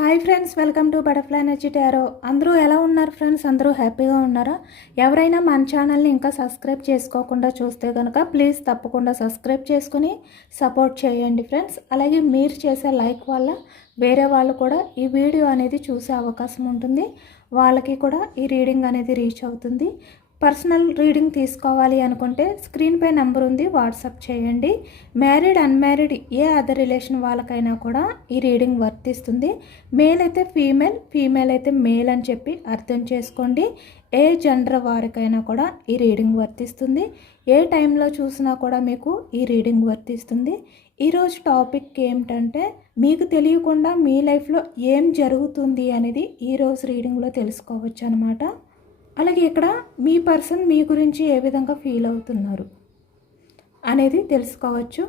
Hi friends, welcome to butterfly energy tarot. అందరూ ఎలా ఉన్నారు ఫ్రెండ్స్? అందరూ హ్యాపీగా ఉన్నారా? ఎవరైనా మన ఛానల్ని ఇంకా సబ్స్క్రైబ్ చేసుకోకుండా చూస్తే కనుక ప్లీజ్ తప్పకుండా సబ్స్క్రైబ్ చేసుకుని సపోర్ట్ చేయండి ఫ్రెండ్స్. అలాగే మీరు చేసే లైక్ వల్ల వేరే వాళ్ళు కూడా ఈ వీడియో అనేది చూసే అవకాశం ఉంటుంది. వాళ్ళకి కూడా ఈ రీడింగ్ అనేది రీచ్ అవుతుంది. పర్సనల్ రీడింగ్ తీసుకోవాలి అనుకుంటే స్క్రీన్పై నెంబర్ ఉంది, వాట్సాప్ చేయండి. మ్యారీడ్ అన్మ్యారీడ్ ఏ అదర్ రిలేషన్ వాళ్ళకైనా కూడా ఈ రీడింగ్ వర్తిస్తుంది. మేల్ అయితే ఫీమేల్, ఫీమేల్ అయితే మేల్ అని చెప్పి అర్థం చేసుకోండి. ఏ జెండర్ వారికైనా కూడా ఈ రీడింగ్ వర్తిస్తుంది. ఏ టైంలో చూసినా కూడా మీకు ఈ రీడింగ్ వర్తిస్తుంది. ఈరోజు టాపిక్ ఏమిటంటే, మీకు తెలియకుండా మీ లైఫ్లో ఏం జరుగుతుంది అనేది ఈరోజు రీడింగ్లో తెలుసుకోవచ్చు అన్నమాట. అలాగే ఇక్కడ మీ పర్సన్ మీ గురించి ఏ విధంగా ఫీల్ అవుతున్నారు అనేది తెలుసుకోవచ్చు.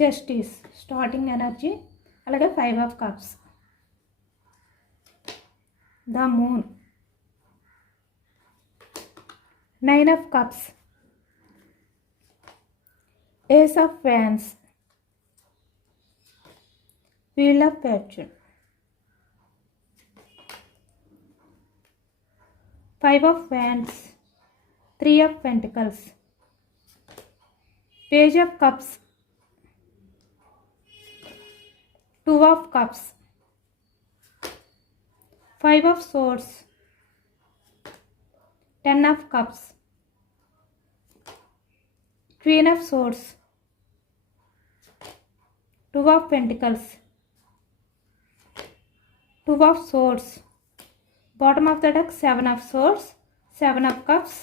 జస్టిస్ స్టార్టింగ్ ఎనర్జీ, అలాగే 5 of cups, the moon, 9 of cups, ace of wands, wheel of fortune, 5 of wands, 3 of pentacles, page of cups, 2 of cups, 5 of swords, 10 of cups, queen of swords, 2 of pentacles, 2 of swords, bottom of the deck 7 of swords, 7 of cups.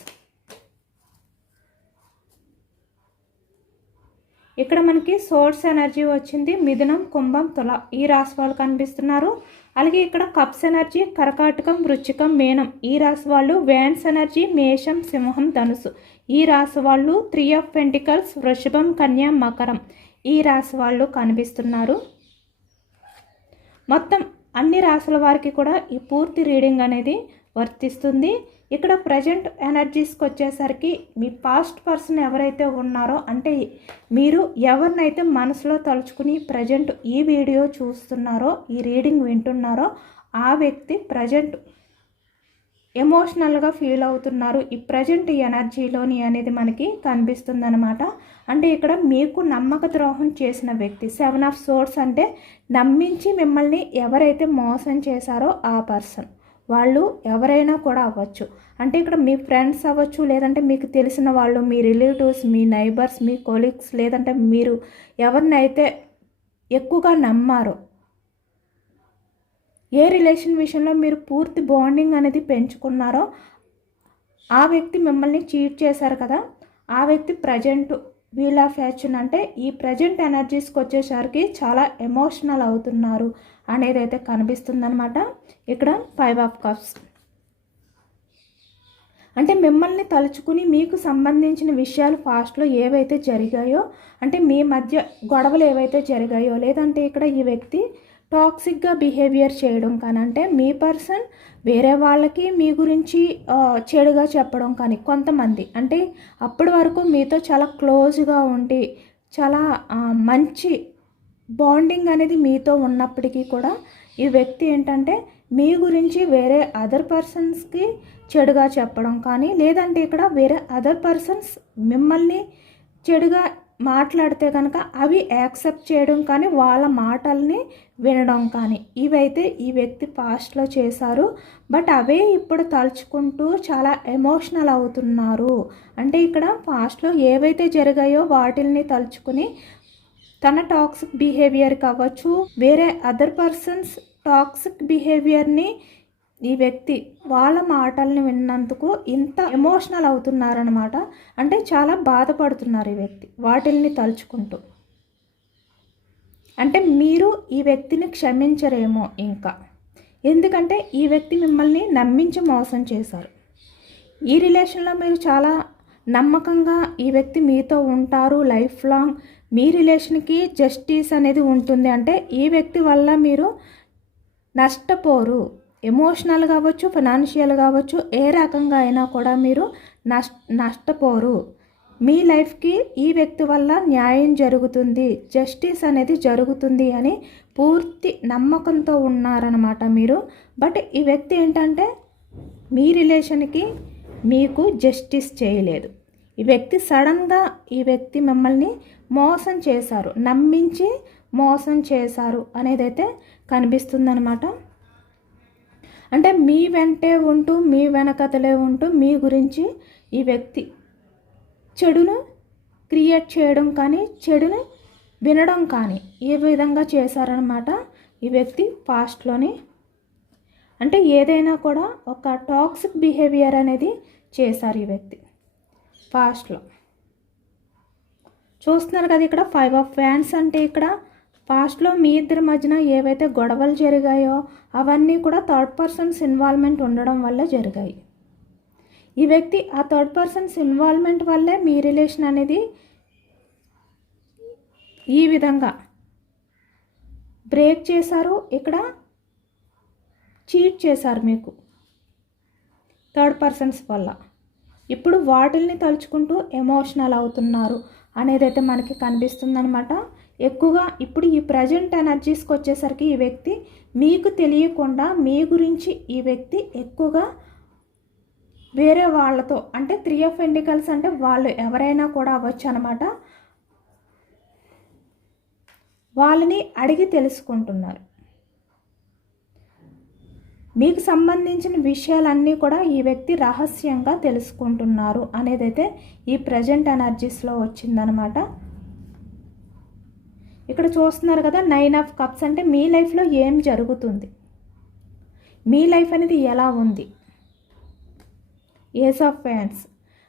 ఇక్కడ మనకి source energy వచ్చింది. మిథునం, కుంభం, తుల ఈ రాశి వాళ్ళు కనిపిస్తున్నారు. అలాగే ఇక్కడ కప్స్ ఎనర్జీ కర్కాటకం, వృశ్చికం, మీనం ఈ రాశి వాళ్ళు. వ్యాన్స్ ఎనర్జీ మేషం, సింహం, ధనుసు ఈ రాశి వాళ్ళు. 3 ఆఫ్ పెంటికల్స్ వృషభం, కన్యా, మకరం ఈ రాశి వాళ్ళు కనిపిస్తున్నారు. మొత్తం అన్ని రాశుల వారికి కూడా ఈ పూర్తి రీడింగ్ అనేది వర్తిస్తుంది. ఇక్కడ ప్రజెంట్ ఎనర్జీస్కి వచ్చేసరికి మీ పాస్ట్ పర్సన్ ఎవరైతే ఉన్నారో, అంటే మీరు ఎవరినైతే మనసులో తలుచుకుని ప్రజెంట్ ఈ వీడియో చూస్తున్నారో, ఈ రీడింగ్ వింటున్నారో ఆ వ్యక్తి ప్రజెంట్ ఎమోషనల్గా ఫీల్ అవుతున్నారు ఈ ప్రజెంట్ ఎనర్జీలోని అనేది మనకి కనిపిస్తుంది అనమాట. అంటే ఇక్కడ మీకు నమ్మక ద్రోహం చేసిన వ్యక్తి. 7 ఆఫ్ సోర్స్ అంటే నమ్మించి మిమ్మల్ని ఎవరైతే మోసం చేశారో ఆ పర్సన్, వాళ్ళు ఎవరైనా కూడా అవ్వచ్చు. అంటే ఇక్కడ మీ ఫ్రెండ్స్ అవ్వచ్చు, లేదంటే మీకు తెలిసిన వాళ్ళు, మీ రిలేటివ్స్, మీ నైబర్స్, మీ కొలీగ్స్, లేదంటే మీరు ఎవరినైతే ఎక్కువగా నమ్మారో, ఏ రిలేషన్ విషయంలో మీరు పూర్తి బాండింగ్ అనేది పెంచుకున్నారో ఆ వ్యక్తి మిమ్మల్ని చీట్ చేశారు కదా, ఆ వ్యక్తి ప్రజెంట్ వీల్ ఆఫ్ ఫార్చ్యూన్ అంటే ఈ ప్రజెంట్ ఎనర్జీస్కి వచ్చేసరికి చాలా ఎమోషనల్ అవుతున్నారు అనేది అయితే కనిపిస్తుందన్నమాట. ఇక్కడ 5 ఆఫ్ కప్స్ అంటే మిమ్మల్ని తలుచుకుని మీకు సంబంధించిన విషయాలు పాస్ట్లో ఏవైతే జరిగాయో, అంటే మీ మధ్య గొడవలు ఏవైతే జరిగాయో, లేదంటే ఇక్కడ ఈ వ్యక్తి టాక్సిక్గా బిహేవియర్ చేయడం కానీ, అంటే మీ పర్సన్ వేరే వాళ్ళకి మీ గురించి చెడుగా చెప్పడం కానీ, కొంతమంది అంటే అప్పటి వరకు మీతో చాలా క్లోజ్గా ఉండి చాలా మంచి బాండింగ్ అనేది మీతో ఉన్నప్పటికీ కూడా ఈ వ్యక్తి ఏంటంటే మీ గురించి వేరే అదర్ పర్సన్స్కి చెడుగా చెప్పడం కానీ, లేదంటే ఇక్కడ వేరే అదర్ పర్సన్స్ మిమ్మల్ని చెడుగా మాట్లాడితే కనుక అవి యాక్సెప్ట్ చేయడం కానీ, వాళ్ళ మాటల్ని వినడం కానీ, ఇవైతే ఈ వ్యక్తి పాస్ట్లో చేశారు. బట్ అవే ఇప్పుడు తలుచుకుంటూ చాలా ఎమోషనల్ అవుతున్నారు. అంటే ఇక్కడ పాస్ట్లో ఏవైతే జరిగాయో వాటిల్ని తలుచుకుని తన టాక్సిక్ బిహేవియర్ కావచ్చు, వేరే అదర్ పర్సన్స్ టాక్సిక్ బిహేవియర్ని ఈ వ్యక్తి వాళ్ళ మాటల్ని విన్నందుకు ఇంత ఎమోషనల్ అవుతున్నారనమాట. అంటే చాలా బాధపడుతున్నారు ఈ వ్యక్తి వాటిల్ని తలుచుకుంటూ. అంటే మీరు ఈ వ్యక్తిని క్షమించరేమో ఇంకా, ఎందుకంటే ఈ వ్యక్తి మిమ్మల్ని నమ్మించి మోసం చేశారు. ఈ రిలేషన్లో మీరు చాలా నమ్మకంగా ఈ వ్యక్తి మీతో ఉంటారు లైఫ్ లాంగ్. మీ రిలేషన్కి జస్టిస్ అనేది ఉంటుంది. అంటే ఈ వ్యక్తి వల్ల మీరు నష్టపోరు. ఎమోషనల్ కావచ్చు, ఫైనాన్షియల్ కావచ్చు, ఏ రకంగా అయినా కూడా మీరు నష్టపోరు. మీ లైఫ్కి ఈ వ్యక్తి వల్ల న్యాయం జరుగుతుంది, జస్టిస్ అనేది జరుగుతుంది అని పూర్తి నమ్మకంతో ఉన్నారనమాట మీరు. బట్ ఈ వ్యక్తి ఏంటంటే మీ రిలేషన్కి మీకు జస్టిస్ చేయలేదు. ఈ వ్యక్తి సడన్గా ఈ వ్యక్తి మిమ్మల్ని మోసం చేశారు, నమ్మించి మోసం చేశారు అనేదైతే కనిపిస్తుందన్నమాట. అంటే మీ వెంటే ఉంటూ మీ వెనకతలే ఉంటూ మీ గురించి ఈ వ్యక్తి చెడును క్రియేట్ చేయడం కానీ చెడును వినడం కానీ ఏ విధంగా చేశారనమాట ఈ వ్యక్తి పాస్ట్లోని. అంటే ఏదైనా కూడా ఒక టాక్సిక్ బిహేవియర్ అనేది చేశారు ఈ వ్యక్తి పాస్ట్లో. చూస్తున్నారు కదా ఇక్కడ 5 ఆఫ్ వ్యాండ్స్. అంటే ఇక్కడ పాస్ట్లో మీ ఇద్దరి మధ్యన ఏవైతే గొడవలు జరిగాయో అవన్నీ కూడా థర్డ్ పర్సన్స్ ఇన్వాల్వ్మెంట్ ఉండడం వల్ల జరిగాయి. ఈ వ్యక్తి ఆ థర్డ్ పర్సన్స్ ఇన్వాల్వ్మెంట్ వల్లే మీ రిలేషన్ అనేది ఈ విధంగా బ్రేక్ చేశారు, ఇక్కడ చీట్ చేశారు మీకు థర్డ్ పర్సన్స్ వల్ల. ఇప్పుడు వాటిల్ని తలుచుకుంటూ ఎమోషనల్ అవుతున్నారు అనేదైతే మనకి కనిపిస్తుందనమాట. ఎక్కువగా ఇప్పుడు ఈ ప్రజెంట్ ఎనర్జీస్కి వచ్చేసరికి ఈ వ్యక్తి మీకు తెలియకుండా మీ గురించి ఈ వ్యక్తి ఎక్కువగా వేరే వాళ్ళతో, అంటే 3 ఆఫ్ పెంటికల్స్ అంటే వాళ్ళు ఎవరైనా కూడా అవ్వచ్చు అనమాట, వాళ్ళని అడిగి తెలుసుకుంటున్నారు. మీకు సంబంధించిన విషయాలన్నీ కూడా ఈ వ్యక్తి రహస్యంగా తెలుసుకుంటున్నారు అనేదైతే ఈ ప్రజెంట్ ఎనర్జీస్లో వచ్చిందనమాట. ఇక్కడ చూస్తున్నారు కదా 9 ఆఫ్ కప్స్. అంటే మీ లైఫ్లో ఏం జరుగుతుంది, మీ లైఫ్ అనేది ఎలా ఉంది. ఏస్ ఆఫ్ వ్యాండ్స్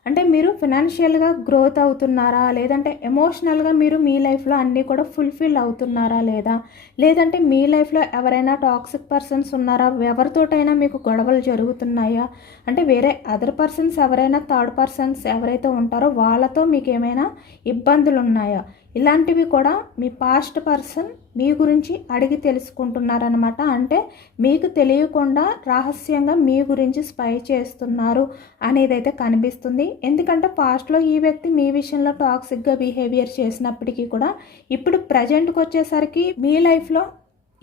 అంటే మీరు ఫినాన్షియల్గా గ్రోత్ అవుతున్నారా, లేదంటే ఎమోషనల్గా మీరు మీ లైఫ్లో అన్నీ కూడా ఫుల్ఫిల్ అవుతున్నారా లేదా, లేదంటే మీ లైఫ్లో ఎవరైనా టాక్సిక్ పర్సన్స్ ఉన్నారా, ఎవరితోటైనా మీకు గొడవలు జరుగుతున్నాయా, అంటే వేరే అదర్ పర్సన్స్ ఎవరైనా థర్డ్ పర్సన్స్ ఎవరైతే ఉంటారో వాళ్ళతో మీకు ఏమైనా ఇబ్బందులు ఉన్నాయా, ఇలాంటివి కూడా మీ పాస్ట్ పర్సన్ మీ గురించి అడిగి తెలుసుకుంటున్నారనమాట. అంటే మీకు తెలియకుండా రహస్యంగా మీ గురించి స్పై చేస్తున్నారు అనేదైతే కనిపిస్తుంది. ఎందుకంటే పాస్ట్లో ఈ వ్యక్తి మీ విషయంలో టాక్సిక్గా బిహేవియర్ చేసినప్పటికీ కూడా ఇప్పుడు ప్రజెంట్కి వచ్చేసరికి మీ లైఫ్లో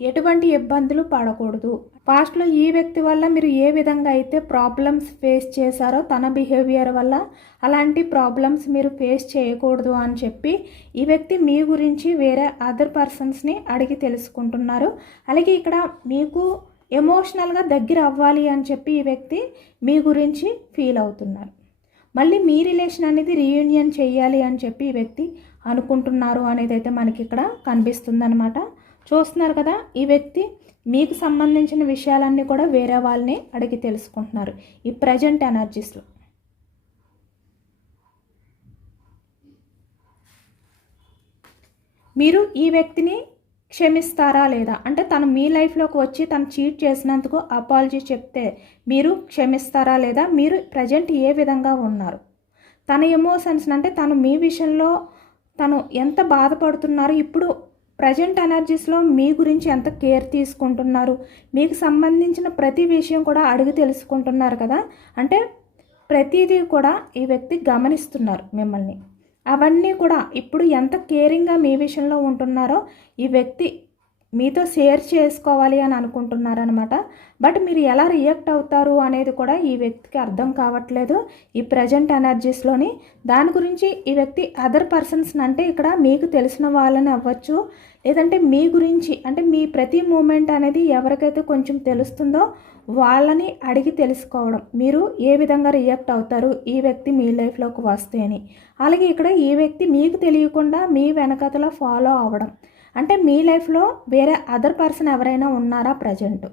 ఎటువంటి ఇబ్బందులు పడకూడదు. పాస్ట్లో ఈ వ్యక్తి వల్ల మీరు ఏ విధంగా అయితే ప్రాబ్లమ్స్ ఫేస్ చేశారో తన బిహేవియర్ వల్ల అలాంటి ప్రాబ్లమ్స్ మీరు ఫేస్ చేయకూడదు అని చెప్పి ఈ వ్యక్తి మీ గురించి వేరే అదర్ పర్సన్స్ని అడిగి తెలుసుకుంటున్నారు. అలాగే ఇక్కడ మీకు ఎమోషనల్గా దగ్గర అవ్వాలి అని చెప్పి ఈ వ్యక్తి మీ గురించి ఫీల్ అవుతున్నారు. మళ్ళీ మీ రిలేషన్ అనేది రీయూనియన్ చేయాలి అని చెప్పి ఈ వ్యక్తి అనుకుంటున్నారు అనేది అయితే మనకి ఇక్కడ కనిపిస్తుందన్నమాట. చూస్తున్నారు కదా, ఈ వ్యక్తి మీకు సంబంధించిన విషయాలన్నీ కూడా వేరే వాళ్ళని అడిగి తెలుసుకుంటున్నారు ఈ ప్రజెంట్ ఎనర్జీస్లో. మీరు ఈ వ్యక్తిని క్షమిస్తారా లేదా, అంటే తను మీ లైఫ్లోకి వచ్చి తను చీట్ చేసినందుకు అపాలజీ చెప్తే మీరు క్షమిస్తారా లేదా, మీరు ప్రజెంట్ ఏ విధంగా ఉన్నారు, తన ఎమోషన్స్ అంటే తను మీ విషయంలో తను ఎంత బాధపడుతున్నారు, ఇప్పుడు ప్రజెంట్ ఎనర్జీస్లో మీ గురించి ఎంత కేర్ తీసుకుంటున్నారు, మీకు సంబంధించిన ప్రతి విషయం కూడా అడిగి తెలుసుకుంటున్నారు కదా. అంటే ప్రతిదీ కూడా ఈ వ్యక్తి గమనిస్తున్నారు మిమ్మల్ని. అవన్నీ కూడా ఇప్పుడు ఎంత కేరింగ్గా మీ విషయంలో ఉంటున్నారో ఈ వ్యక్తి మీతో షేర్ చేసుకోవాలి అని అనుకుంటున్నారనమాట. బట్ మీరు ఎలా రియాక్ట్ అవుతారు అనేది కూడా ఈ వ్యక్తికి అర్థం కావట్లేదు ఈ ప్రజెంట్ ఎనర్జీస్లోని. దాని గురించి ఈ వ్యక్తి అదర్ పర్సన్స్ని, అంటే ఇక్కడ మీకు తెలిసిన వాళ్ళని అవ్వచ్చు, లేదంటే మీ గురించి అంటే మీ ప్రతి మూమెంట్ అనేది ఎవరికైతే కొంచెం తెలుస్తుందో వాళ్ళని అడిగి తెలుసుకోవడం, మీరు ఏ విధంగా రియాక్ట్ అవుతారు ఈ వ్యక్తి మీ లైఫ్లోకి వస్తే అని. అలాగే ఇక్కడ ఈ వ్యక్తి మీకు తెలియకుండా మీ వెనకతల ఫాలో అవ్వడం, అంటే మీ లైఫ్లో వేరే అదర్ పర్సన్ ఎవరైనా ఉన్నారా ప్రజెంట్,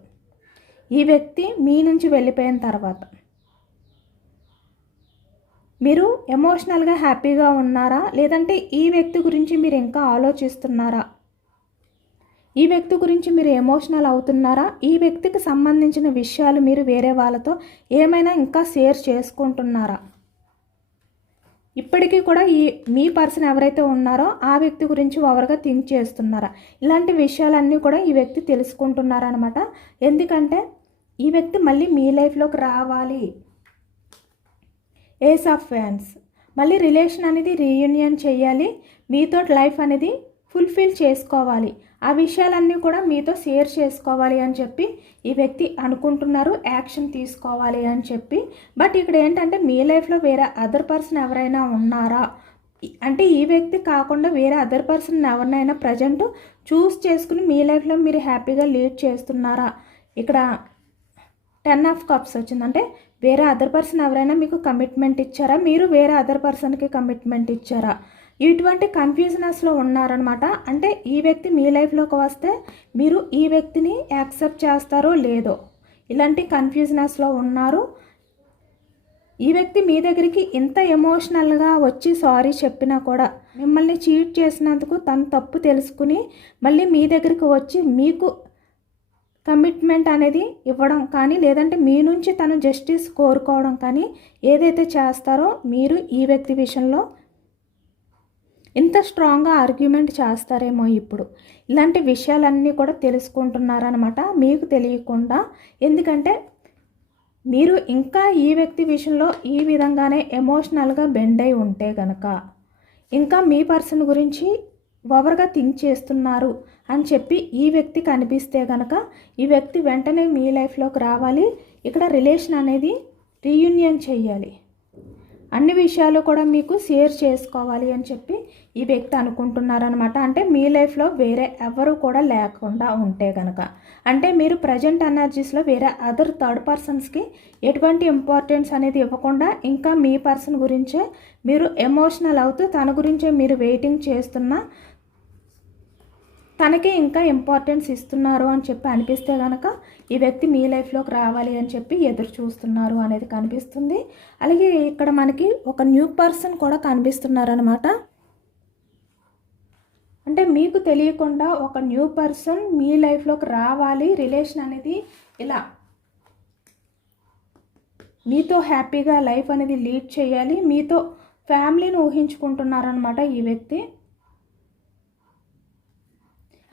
ఈ వ్యక్తి మీ నుంచి వెళ్ళిపోయిన తర్వాత మీరు ఎమోషనల్గా హ్యాపీగా ఉన్నారా, లేదంటే ఈ వ్యక్తి గురించి మీరు ఇంకా ఆలోచిస్తున్నారా, ఈ వ్యక్తి గురించి మీరు ఎమోషనల్ అవుతున్నారా? ఈ వ్యక్తికి సంబంధించిన విషయాలు మీరు వేరే వాళ్ళతో ఏమైనా ఇంకా షేర్ చేసుకుంటున్నారా? ఇప్పటికీ కూడా మీ పర్సన్ ఎవరైతే ఉన్నారో ఆ వ్యక్తి గురించి ఓవర్గా థింక్ చేస్తున్నారా? ఇలాంటి విషయాలన్నీ కూడా ఈ వ్యక్తి తెలుసుకుంటున్నారనమాట. ఎందుకంటే ఈ వ్యక్తి మళ్ళీ మీ లైఫ్లోకి రావాలి. ఏస్ ఆఫ్ ఫ్యాన్స్, మళ్ళీ రిలేషన్ అనేది రీయూనియన్ చేయాలి, మీతో లైఫ్ అనేది ఫుల్ఫిల్ చేసుకోవాలి, ఆ విషయాలన్నీ కూడా మీతో షేర్ చేసుకోవాలి అని చెప్పి ఈ వ్యక్తి అనుకుంటున్నారు, యాక్షన్ తీసుకోవాలి అని చెప్పి. బట్ ఇక్కడ ఏంటంటే మీ లైఫ్లో వేరే అదర్ పర్సన్ ఎవరైనా ఉన్నారా అంటే ఈ వ్యక్తి కాకుండా వేరే అదర్ పర్సన్ ఎవరినైనా ప్రజెంట్ చూస్ చేసుకుని మీ లైఫ్లో మీరు హ్యాపీగా లీడ్ చేస్తున్నారా? ఇక్కడ 10 ఆఫ్ కప్స్ వచ్చిందంటే వేరే అదర్ పర్సన్ ఎవరైనా మీకు కమిట్మెంట్ ఇచ్చారా, మీరు వేరే అదర్ పర్సన్కి కమిట్మెంట్ ఇచ్చారా? ఇటువంటి కన్ఫ్యూజనెస్లో ఉన్నారనమాట. అంటే ఈ వ్యక్తి మీ లైఫ్లోకి వస్తే మీరు ఈ వ్యక్తిని యాక్సెప్ట్ చేస్తారో లేదో ఇలాంటి కన్ఫ్యూజనెస్లో ఉన్నారు. ఈ వ్యక్తి మీ దగ్గరికి ఇంత ఎమోషనల్గా వచ్చి సారీ చెప్పినా కూడా మిమ్మల్ని చీట్ చేసినందుకు తను తప్పు తెలుసుకుని మళ్ళీ మీ దగ్గరికి వచ్చి మీకు కమిట్మెంట్ అనేది ఇవ్వడం కానీ లేదంటే మీ నుంచి తను జస్టిస్ కోరుకోవడం కానీ ఏదైతే చేస్తారో మీరు ఈ వ్యక్తి విషయంలో ఇంత స్ట్రాంగ్గా ఆర్గ్యుమెంట్ చేస్తారేమో. ఇప్పుడు ఇలాంటి విషయాలన్నీ కూడా తెలుసుకుంటున్నారనమాట మీకు తెలియకుండా. ఎందుకంటే మీరు ఇంకా ఈ వ్యక్తి విషయంలో ఈ విధంగానే ఎమోషనల్గా బెండ్ అయి ఉంటే కనుక ఇంకా మీ పర్సన్ గురించి ఓవర్గా థింక్ చేస్తున్నారు అని చెప్పి ఈ వ్యక్తికి అనిపిస్తే కనుక ఈ వ్యక్తి వెంటనే మీ లైఫ్లోకి రావాలి. ఇక్కడ రిలేషన్ అనేది రీయూనియన్ చేయాలి, అన్ని విషయాలు కూడా మీకు షేర్ చేసుకోవాలి అని చెప్పి ఈ వ్యక్తి అనుకుంటున్నారనమాట. అంటే మీ లైఫ్లో వేరే ఎవరు కూడా లేకుండా ఉంటే కనుక అంటే మీరు ప్రజెంట్ ఎనర్జీస్లో వేరే అదర్ థర్డ్ పర్సన్స్కి ఎటువంటి ఇంపార్టెన్స్ అనేది ఇవ్వకుండా ఇంకా మీ పర్సన్ గురించే మీరు ఎమోషనల్ అవుతూ తన గురించే మీరు వెయిటింగ్ చేస్తున్నా తనకే ఇంకా ఇంపార్టెన్స్ ఇస్తున్నారు అని చెప్పి అనిపిస్తే కనుక ఈ వ్యక్తి మీ లైఫ్లోకి రావాలి అని చెప్పి ఎదురు చూస్తున్నారు అనేది కనిపిస్తుంది. అలాగే ఇక్కడ మనకి ఒక న్యూ పర్సన్ కూడా కనిపిస్తున్నారనమాట. అంటే మీకు తెలియకుండా ఒక న్యూ పర్సన్ మీ లైఫ్లోకి రావాలి, రిలేషన్ అనేది ఇలా మీతో హ్యాపీగా లైఫ్ అనేది లీడ్ చేయాలి, మీతో ఫ్యామిలీని ఊహించుకుంటున్నారనమాట ఈ వ్యక్తి.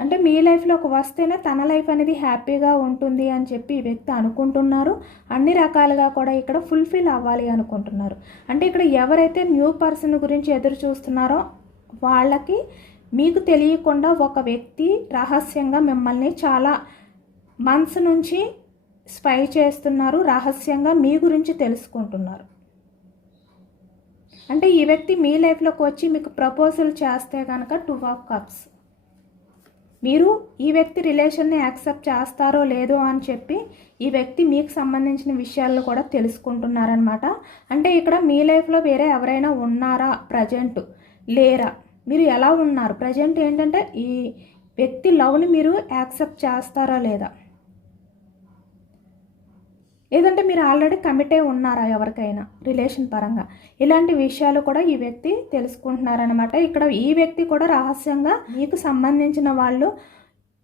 అంటే మీ లైఫ్లోకి వస్తేనే తన లైఫ్ అనేది హ్యాపీగా ఉంటుంది అని చెప్పి ఈ వ్యక్తి అనుకుంటున్నారు. అన్ని రకాలుగా కూడా ఇక్కడ ఫుల్ఫిల్ అవ్వాలి అనుకుంటున్నారు. అంటే ఇక్కడ ఎవరైతే న్యూ పర్సన్ గురించి ఎదురు చూస్తున్నారో వాళ్ళకి మీకు తెలియకుండా ఒక వ్యక్తి రహస్యంగా మిమ్మల్ని చాలా మంత్స్ నుంచి స్పై చేస్తున్నారు, రహస్యంగా మీ గురించి తెలుసుకుంటున్నారు. అంటే ఈ వ్యక్తి మీ లైఫ్లోకి వచ్చి మీకు ప్రపోజల్ చేస్తే కనుక 2 ఆఫ్ కప్స్, మీరు ఈ వ్యక్తి రిలేషన్ని యాక్సెప్ట్ చేస్తారో లేదో అని చెప్పి ఈ వ్యక్తి మీకు సంబంధించిన విషయాలను కూడా తెలుసుకుంటున్నారనమాట. అంటే ఇక్కడ మీ లైఫ్లో వేరే ఎవరైనా ఉన్నారా, ప్రజెంట్ లేరా, మీరు ఎలా ఉన్నారు, ప్రజెంట్ ఏంటంటే ఈ వ్యక్తి లవ్ని మీరు యాక్సెప్ట్ చేస్తారా లేదా, లేదంటే మీరు ఆల్రెడీ కమిట్ అయి ఉన్నారా ఎవరికైనా రిలేషన్ పరంగా, ఇలాంటి విషయాలు కూడా ఈ వ్యక్తి తెలుసుకుంటున్నారనమాట. ఇక్కడ ఈ వ్యక్తి కూడా రహస్యంగా మీకు సంబంధించిన వాళ్ళు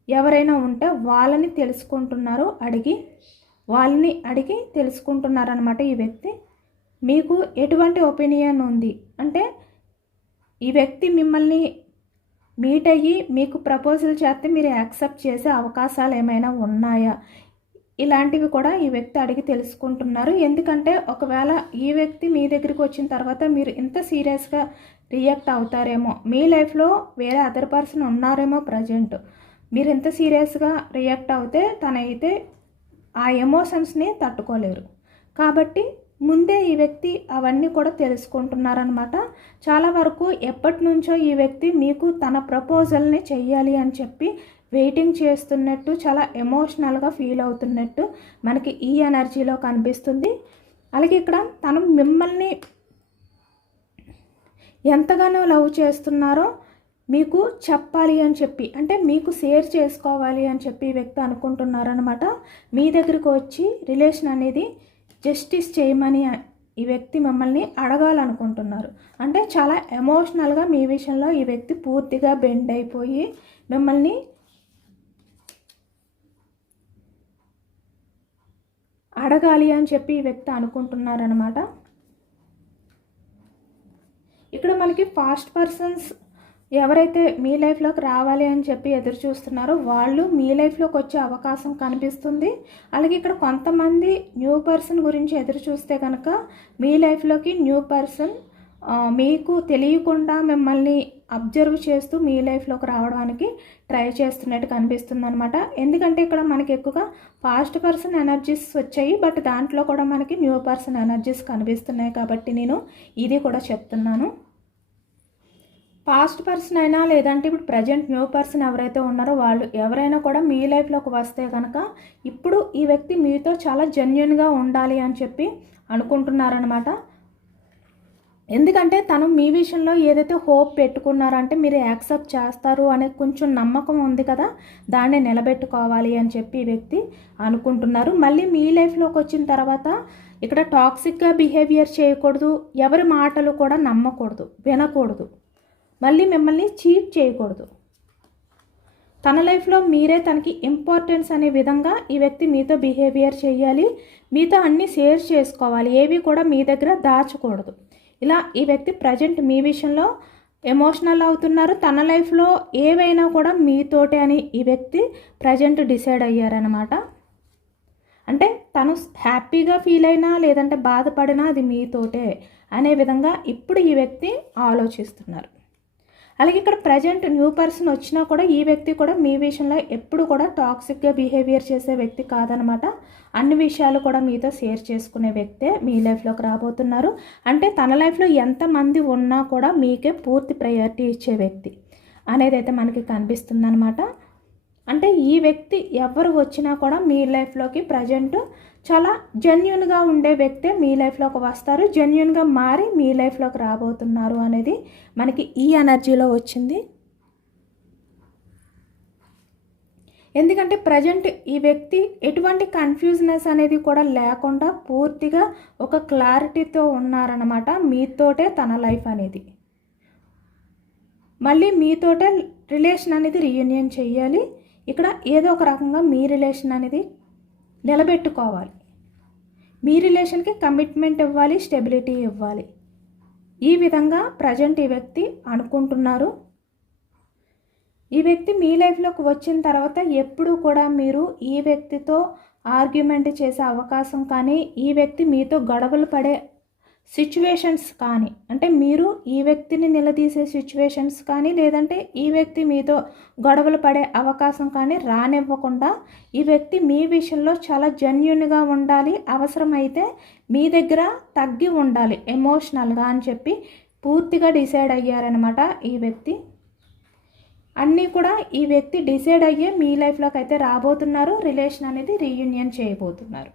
ఎవరైనా ఉంటే వాళ్ళని తెలుసుకుంటున్నారు, వాళ్ళని అడిగి తెలుసుకుంటున్నారనమాట. ఈ వ్యక్తి మీకు ఎటువంటి ఒపీనియన్ ఉంది అంటే ఈ వ్యక్తి మిమ్మల్ని మీట్ అయ్యి మీకు ప్రపోజల్ చేస్తే మీరు యాక్సెప్ట్ చేసే అవకాశాలు ఏమైనా ఉన్నాయా, ఇలాంటివి కూడా ఈ వ్యక్తి అడిగి తెలుసుకుంటున్నారు. ఎందుకంటే ఒకవేళ ఈ వ్యక్తి మీ దగ్గరికి వచ్చిన తర్వాత మీరు ఇంత సీరియస్గా రియాక్ట్ అవుతారేమో, మీ లైఫ్లో వేరే అదర్ పర్సన్ ఉన్నారేమో ప్రజెంట్, మీరు ఇంత సీరియస్గా రియాక్ట్ అవుతే తనైతే ఆ ఎమోషన్స్ని తట్టుకోలేరు. కాబట్టి ముందే ఈ వ్యక్తి అవన్నీ కూడా తెలుసుకుంటున్నారనమాట. చాలా వరకు ఎప్పటి నుంచో ఈ వ్యక్తి మీకు తన ప్రపోజల్ని చెయ్యాలి అని చెప్పి వెయిటింగ్ చేస్తున్నట్టు, చాలా ఎమోషనల్గా ఫీల్ అవుతున్నట్టు మనకి ఈ ఎనర్జీలో కనిపిస్తుంది. అలాగే ఇక్కడ తను మిమ్మల్ని ఎంతగానో లవ్ చేస్తున్నారో మీకు చెప్పాలి అని చెప్పి, అంటే మీకు షేర్ చేసుకోవాలి అని చెప్పి ఈ వ్యక్తి అనుకుంటున్నారనమాట. మీ దగ్గరికి వచ్చి రిలేషన్ అనేది జస్టిస్ చేయమని ఈ వ్యక్తి మిమ్మల్ని అడగాలనుకుంటున్నారు. అంటే చాలా ఎమోషనల్గా మీ విషయంలో ఈ వ్యక్తి పూర్తిగా బెండ్ అయిపోయి మిమ్మల్ని అడగాలి అని చెప్పి ఈ వ్యక్తి అనుకుంటున్నారనమాట. ఇక్కడ మనకి ఫాస్ట్ పర్సన్స్ ఎవరైతే మీ లైఫ్లోకి రావాలి అని చెప్పి ఎదురు చూస్తున్నారో వాళ్ళు మీ లైఫ్లోకి వచ్చే అవకాశం కనిపిస్తుంది. అలాగే ఇక్కడ కొంతమంది న్యూ పర్సన్ గురించి ఎదురు చూస్తే కనుక మీ లైఫ్లోకి న్యూ పర్సన్ మీకు తెలియకుండా మిమ్మల్ని అబ్జర్వ్ చేస్తూ మీ లైఫ్లోకి రావడానికి ట్రై చేస్తున్నట్టు కనిపిస్తుంది అనమాట. ఎందుకంటే ఇక్కడ మనకి ఎక్కువగా ఫాస్ట్ పర్సన్ ఎనర్జీస్ వచ్చాయి, బట్ దాంట్లో కూడా మనకి న్యూ పర్సన్ ఎనర్జీస్ కనిపిస్తున్నాయి. కాబట్టి నేను ఇది కూడా చెప్తున్నాను. పాస్ట్ పర్సన్ అయినా లేదంటే ఇప్పుడు ప్రజెంట్ న్యూ పర్సన్ ఎవరైతే ఉన్నారో వాళ్ళు ఎవరైనా కూడా మీ లైఫ్లోకి వస్తే కనుక ఇప్పుడు ఈ వ్యక్తి మీతో చాలా జెన్యున్గా ఉండాలి అని చెప్పి అనుకుంటున్నారనమాట. ఎందుకంటే తను మీ విషయంలో ఏదైతే హోప్ పెట్టుకున్నారంటే మీరు యాక్సెప్ట్ చేస్తారు అనే కొంచెం నమ్మకం ఉంది కదా, దాన్ని నిలబెట్టుకోవాలి అని చెప్పి ఈ వ్యక్తి అనుకుంటున్నారు. మళ్ళీ మీ లైఫ్లోకి వచ్చిన తర్వాత ఇక్కడ టాక్సిక్గా బిహేవియర్ చేయకూడదు, ఎవరి మాటలు కూడా నమ్మకూడదు, వినకూడదు, మళ్ళీ మిమ్మల్ని చీట్ చేయకూడదు. తన లైఫ్లో మీరే తనకి ఇంపార్టెన్స్ అనే విధంగా ఈ వ్యక్తి మీతో బిహేవియర్ చేయాలి, మీతో అన్నీ షేర్ చేసుకోవాలి, ఏవి కూడా మీ దగ్గర దాచకూడదు. ఇలా ఈ వ్యక్తి ప్రజెంట్ మీ విషయంలో ఎమోషనల్ అవుతున్నారు. తన లైఫ్లో ఏవైనా కూడా మీతోటే అని ఈ వ్యక్తి ప్రజెంట్ డిసైడ్ అయ్యారనమాట. అంటే తను హ్యాపీగా ఫీల్ అయినా లేదంటే బాధపడినా అది మీతోటే అనే విధంగా ఇప్పుడు ఈ వ్యక్తి ఆలోచిస్తున్నారు. అలాగే ఇక్కడ ప్రజెంట్ న్యూ పర్సన్ వచ్చినా కూడా ఈ వ్యక్తి కూడా మీ విషయంలో ఎప్పుడు కూడా టాక్సిక్గా బిహేవియర్ చేసే వ్యక్తి కాదనమాట. అన్ని విషయాలు కూడా మీతో షేర్ చేసుకునే వ్యక్తే మీ లైఫ్లోకి రాబోతున్నారు. అంటే తన లైఫ్లో ఎంతమంది ఉన్నా కూడా మీకే పూర్తి ప్రయారిటీ ఇచ్చే వ్యక్తి అనేది అయితే మనకి కనిపిస్తుంది అనమాట. అంటే ఈ వ్యక్తి ఎవరు వచ్చినా కూడా మీ లైఫ్లోకి ప్రజెంట్ చాలా జెన్యున్గా ఉండే వ్యక్తే మీ లైఫ్లోకి వస్తారు, జెన్యున్గా మారి మీ లైఫ్లోకి రాబోతున్నారు అనేది మనకి ఈ ఎనర్జీలో వచ్చింది. ఎందుకంటే ప్రజెంట్ ఈ వ్యక్తి ఎటువంటి కన్ఫ్యూజ్నెస్ అనేది కూడా లేకుండా పూర్తిగా ఒక క్లారిటీతో ఉన్నారనమాట. మీతోటే తన లైఫ్ అనేది, మళ్ళీ మీతోటే రిలేషన్ అనేది రీయూనియన్ చేయాలి. ఇక్కడ ఏదో ఒక రకంగా మీ రిలేషన్ అనేది నిలబెట్టుకోవాలి, మీ రిలేషన్కి కమిట్మెంట్ ఇవ్వాలి, స్టెబిలిటీ ఇవ్వాలి. ఈ విధంగా ప్రజెంట్ ఈ వ్యక్తి అనుకుంటున్నారు. ఈ వ్యక్తి మీ లైఫ్లోకి వచ్చిన తర్వాత ఎప్పుడు కూడా మీరు ఈ వ్యక్తితో ఆర్గ్యుమెంట్ చేసే అవకాశం కానీ, ఈ వ్యక్తి మీతో గొడవలు పడే సిచ్యువేషన్స్ కానీ, అంటే మీరు ఈ వ్యక్తిని నిలదీసే సిచ్యువేషన్స్ కానీ లేదంటే ఈ వ్యక్తి మీతో గొడవలు పడే అవకాశం కానీ రానివ్వకుండా ఈ వ్యక్తి మీ విషయంలో చాలా జెన్యున్గా ఉండాలి, అవసరమైతే మీ దగ్గర తగ్గి ఉండాలి ఎమోషనల్గా అని చెప్పి పూర్తిగా డిసైడ్ అయ్యారనమాట ఈ వ్యక్తి. అన్నీ కూడా ఈ వ్యక్తి డిసైడ్ అయ్యే మీ లైఫ్లోకి అయితే రాబోతున్నారు, రిలేషన్ అనేది రీయూనియన్ చేయబోతున్నారు.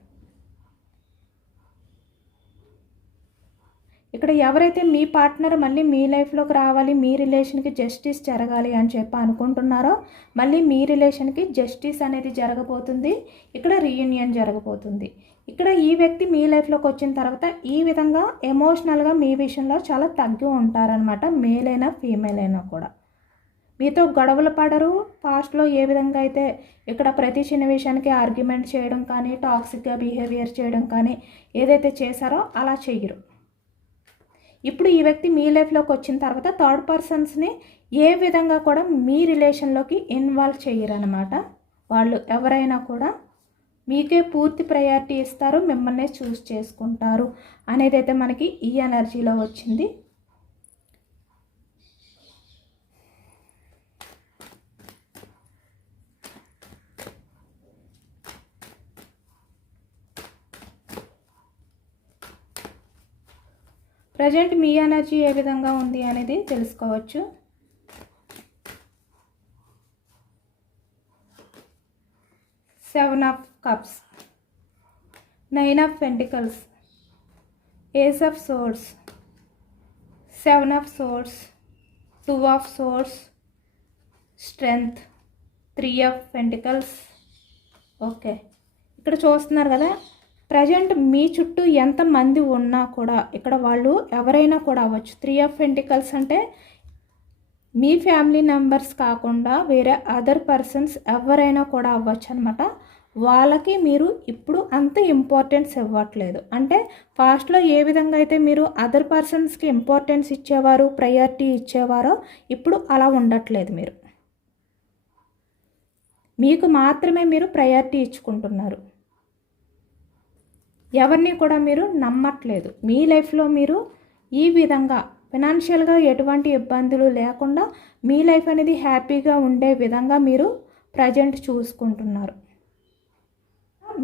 ఇక్కడ ఎవరైతే మీ పార్ట్నర్ మళ్ళీ మీ లైఫ్లోకి రావాలి, మీ రిలేషన్కి జస్టిస్ జరగాలి అని చెప్పి అనుకుంటున్నారో మళ్ళీ మీ రిలేషన్కి జస్టిస్ అనేది జరగబోతుంది, ఇక్కడ రీయూనియన్ జరగబోతుంది. ఇక్కడ ఈ వ్యక్తి మీ లైఫ్లోకి వచ్చిన తర్వాత ఈ విధంగా ఎమోషనల్గా మీ విషయంలో చాలా తగ్గి ఉంటారనమాట. మేల్ అయినా ఫీమేల్ అయినా కూడా మీతో గొడవలు పడరు. పాస్ట్లో ఏ విధంగా అయితే ఇక్కడ ప్రతి చిన్న విషయానికి ఆర్గ్యుమెంట్ చేయడం కానీ, టాక్సిక్గా బిహేవియర్ చేయడం కానీ ఏదైతే చేశారో అలా చెయ్యరు. ఇప్పుడు ఈ వ్యక్తి మీ లైఫ్లోకి వచ్చిన తర్వాత థర్డ్ పర్సన్స్ని ఏ విధంగా కూడా మీ రిలేషన్లోకి ఇన్వాల్వ్ చేయరనమాట. వాళ్ళు ఎవరైనా కూడా మీకే పూర్తి ప్రయారిటీ ఇస్తారు, మిమ్మల్ని చూస్ చేసుకుంటారు అనేది అయితే మనకి ఈ ఎనర్జీలో వచ్చింది. ప్రజెంట్ మీ ఎనర్జీ ఏ విధంగా ఉంది అనేది తెలుసుకోవచ్చు. Seven of cups, nine of pentacles, ace of swords, seven of swords, two of swords, strength, three of pentacles. Okay, ఇక్కడ చూస్తున్నారు కదా, ప్రజెంట్ మీ చుట్టూ ఎంతమంది ఉన్నా కూడా ఇక్కడ వాళ్ళు ఎవరైనా కూడా అవ్వచ్చు. త్రీ ఆఫ్ పెంటికల్స్ అంటే మీ ఫ్యామిలీ మెంబర్స్ కాకుండా వేరే అదర్ పర్సన్స్ ఎవరైనా కూడా అవ్వచ్చు అనమాట. వాళ్ళకి మీరు ఇప్పుడు అంత ఇంపార్టెన్స్ ఇవ్వట్లేదు. అంటే ఫాస్ట్లో ఏ విధంగా అయితే మీరు అదర్ పర్సన్స్కి ఇంపార్టెన్స్ ఇచ్చేవారు, ప్రయారిటీ ఇచ్చేవారో ఇప్పుడు అలా ఉండట్లేదు. మీరు మీకు మాత్రమే మీరు ప్రయారిటీ ఇచ్చుకుంటున్నారు. ఎవరిని కూడా మీరు నమ్మట్లేదు. మీ లైఫ్లో మీరు ఈ విధంగా ఫైనాన్షియల్గా ఎటువంటి ఇబ్బందులు లేకుండా మీ లైఫ్ అనేది హ్యాపీగా ఉండే విధంగా మీరు ప్రజెంట్ చూసుకుంటున్నారు.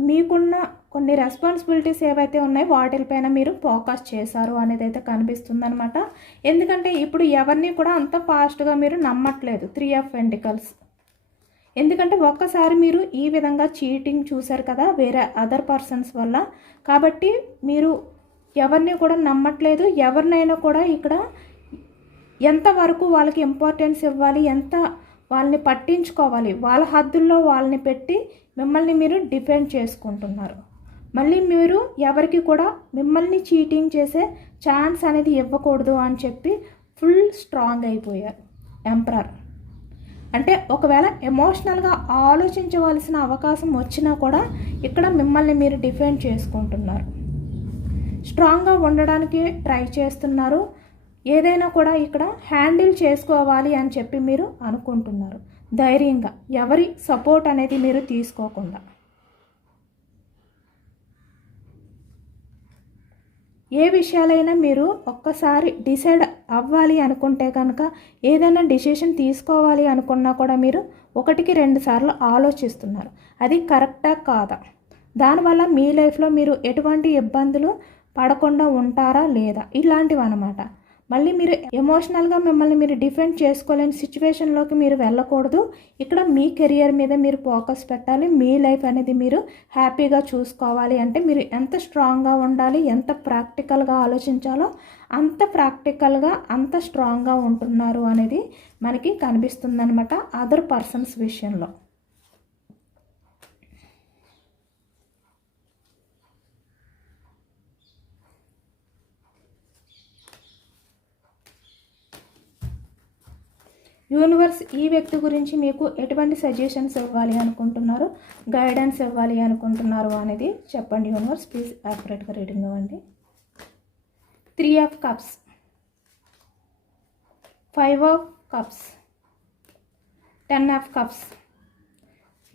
మీకున్న కొన్ని రెస్పాన్సిబిలిటీస్ ఏవైతే ఉన్నాయో వాటిపైన మీరు ఫోకస్ చేశారు అనేది అయితే కనిపిస్తుంది అనమాట. ఎందుకంటే ఇప్పుడు ఎవరిని కూడా అంత ఫాస్ట్గా మీరు నమ్మట్లేదు. 3 ఆఫ్ పెంటికల్స్. ఎందుకంటే ఒక్కసారి మీరు ఈ విధంగా చీటింగ్ చూశారు కదా వేరే అదర్ పర్సన్స్ వల్ల. కాబట్టి మీరు ఎవరిని కూడా నమ్మట్లేదు. ఎవరినైనా కూడా ఇక్కడ ఎంతవరకు వాళ్ళకి ఇంపార్టెన్స్ ఇవ్వాలి, ఎంత వాళ్ళని పట్టించుకోవాలి, వాళ్ళ హద్దుల్లో వాళ్ళని పెట్టి మిమ్మల్ని మీరు డిఫెండ్ చేసుకుంటున్నారు. మళ్ళీ మీరు ఎవరికి కూడా మిమ్మల్ని చీటింగ్ చేసే ఛాన్స్ అనేది ఇవ్వకూడదు అని చెప్పి ఫుల్ స్ట్రాంగ్ అయిపోయారు. ఎంపరర్ అంటే ఒకవేళ ఎమోషనల్గా ఆలోచించవలసిన అవకాశం వచ్చినా కూడా ఇక్కడ మిమ్మల్ని మీరు డిఫెండ్ చేసుకుంటున్నారు. స్ట్రాంగ్గా ఉండడానికి ట్రై చేస్తున్నారు. ఏదైనా కూడా ఇక్కడ హ్యాండిల్ చేసుకోవాలి అని చెప్పి మీరు అనుకుంటున్నారు. ధైర్యంగా ఎవరి సపోర్ట్ అనేది మీరు తీసుకోకుండా. ఏ విషయాలైనా మీరు ఒక్కసారి డిసైడ్ అవ్వాలి అనుకుంటే కనుక, ఏదైనా డిసిషన్ తీసుకోవాలి అనుకున్నా కూడా మీరు 1-2 సార్లు ఆలోచిస్తున్నారు. అది కరెక్టా కాదా, దానివల్ల మీ లైఫ్లో మీరు ఎటువంటి ఇబ్బందులు పడకుండా ఉంటారా లేదా, ఇలాంటివి అన్నమాట. మళ్ళీ మీరు ఎమోషనల్గా మిమ్మల్ని మీరు డిఫెండ్ చేసుకోలేని సిచ్యువేషన్లోకి మీరు వెళ్ళకూడదు. ఇక్కడ మీ కెరియర్ మీద మీరు ఫోకస్ పెట్టాలి. మీ లైఫ్ అనేది మీరు హ్యాపీగా చూసుకోవాలి అంటే మీరు ఎంత స్ట్రాంగ్గా ఉండాలి, ఎంత ప్రాక్టికల్గా ఆలోచించాలో అంత ప్రాక్టికల్గా, అంత స్ట్రాంగ్గా ఉంటున్నారు అనేది మనకి కనిపిస్తుందన్నమాట అదర్ పర్సన్స్ విషయంలో. యూనివర్స్ ఈ వ్యక్తి గురించి మీకు ఎటువంటి సజెషన్స్ ఇవ్వాలి అనుకుంటున్నారు, గైడెన్స్ ఇవ్వాలి అనుకుంటున్నారు అనేది చెప్పండి యూనివర్స్. ప్లీజ్ యాక్యురేట్గా రీడింగ్ ఇవ్వండి. 3 of cups, 5 of cups, 10 of cups.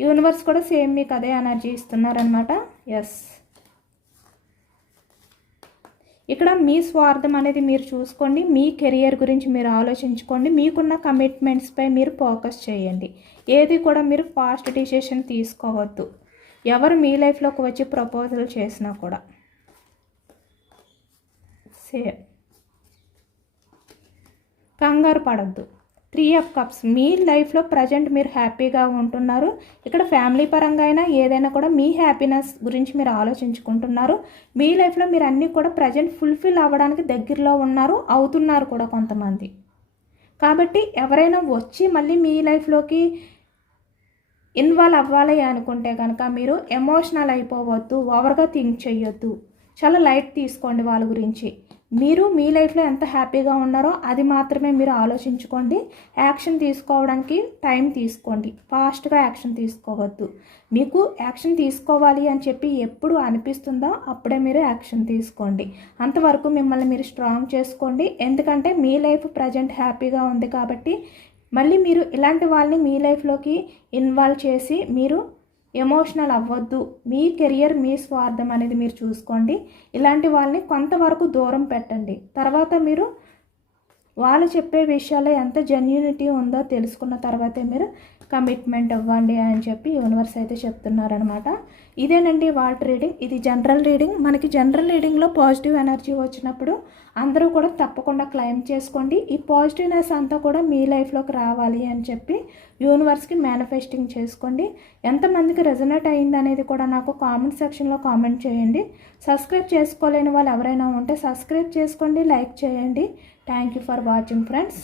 Universe కూడా సేమ్ మీకు అదే ఎనర్జీ ఇస్తున్నారనమాట. ఎస్, ఇక్కడ మీ స్వార్థం అనేది మీరు చూసుకోండి. మీ కెరియర్ గురించి మీరు ఆలోచించుకోండి. మీకున్న కమిట్మెంట్స్పై మీరు ఫోకస్ చేయండి. ఏది కూడా మీరు ఫాస్ట్ డిసిషన్ తీసుకోవద్దు. ఎవరు మీ లైఫ్లోకి వచ్చి ప్రపోజల్ చేసినా కూడా సేమ్ కంగారు పడద్దు. 3 ఆఫ్ కప్స్, మీ లైఫ్లో ప్రజెంట్ మీరు హ్యాపీగా ఉంటున్నారు. ఇక్కడ ఫ్యామిలీ పరంగా అయినా ఏదైనా కూడా మీ హ్యాపీనెస్ గురించి మీరు ఆలోచించుకుంటున్నారు. మీ లైఫ్లో మీరు అన్నీ కూడా ప్రజెంట్ ఫుల్ఫిల్ అవ్వడానికి దగ్గరలో ఉన్నారు, అవుతున్నారు కూడా కొంతమంది. కాబట్టి ఎవరైనా వచ్చి మళ్ళీ మీ లైఫ్లోకి ఇన్వాల్వ్ అవ్వాలి అనుకుంటే కనుక మీరు ఎమోషనల్ అయిపోవద్దు, ఓవర్గా థింక్ చేయొద్దు. చాలా లైట్ తీసుకోండి వాళ్ళ గురించి. మీరు మీ లైఫ్లో ఎంత హ్యాపీగా ఉన్నారో అది మాత్రమే మీరు ఆలోచించుకోండి. యాక్షన్ తీసుకోవడానికి టైం తీసుకోండి. ఫాస్ట్గా యాక్షన్ తీసుకోవద్దు. మీకు యాక్షన్ తీసుకోవాలి అని చెప్పి ఎప్పుడు అనిపిస్తుందో అప్పుడే మీరు యాక్షన్ తీసుకోండి. అంతవరకు మిమ్మల్ని మీరు స్ట్రాంగ్ చేసుకోండి. ఎందుకంటే మీ లైఫ్ ప్రజెంట్ హ్యాపీగా ఉంది కాబట్టి మళ్ళీ మీరు ఇలాంటి వాళ్ళని మీ లైఫ్లోకి ఇన్వాల్వ్ చేసి మీరు ఎమోషనల్ అవ్వద్దు. మీ కెరియర్, మీ స్వార్థం అనేది మీరు చూసుకోండి. ఇలాంటి వాళ్ళని కొంతవరకు దూరం పెట్టండి. తర్వాత మీరు వాళ్ళు చెప్పే విషయాల్లో ఎంత జెన్యూనిటీ ఉందో తెలుసుకున్న తర్వాతే మీరు కమిట్మెంట్ ఇవ్వండి అని చెప్పి యూనివర్స్ అయితే చెప్తున్నారనమాట. ఇదేనండి వాటి రీడింగ్. ఇది జనరల్ రీడింగ్. మనకి జనరల్ రీడింగ్లో పాజిటివ్ ఎనర్జీ వచ్చినప్పుడు అందరూ కూడా తప్పకుండా క్లెయిమ్ చేసుకోండి. ఈ పాజిటివ్నెస్ అంతా కూడా మీ లైఫ్లోకి రావాలి అని చెప్పి యూనివర్స్కి మేనిఫెస్టింగ్ చేసుకోండి. ఎంతమందికి రెజొనేట్ అయ్యింది అనేది కూడా నాకు కామెంట్ సెక్షన్లో కామెంట్ చేయండి. సబ్స్క్రైబ్ చేసుకోలేని వాళ్ళు ఎవరైనా ఉంటే సబ్స్క్రైబ్ చేసుకోండి, లైక్ చేయండి. Thank you for watching friends.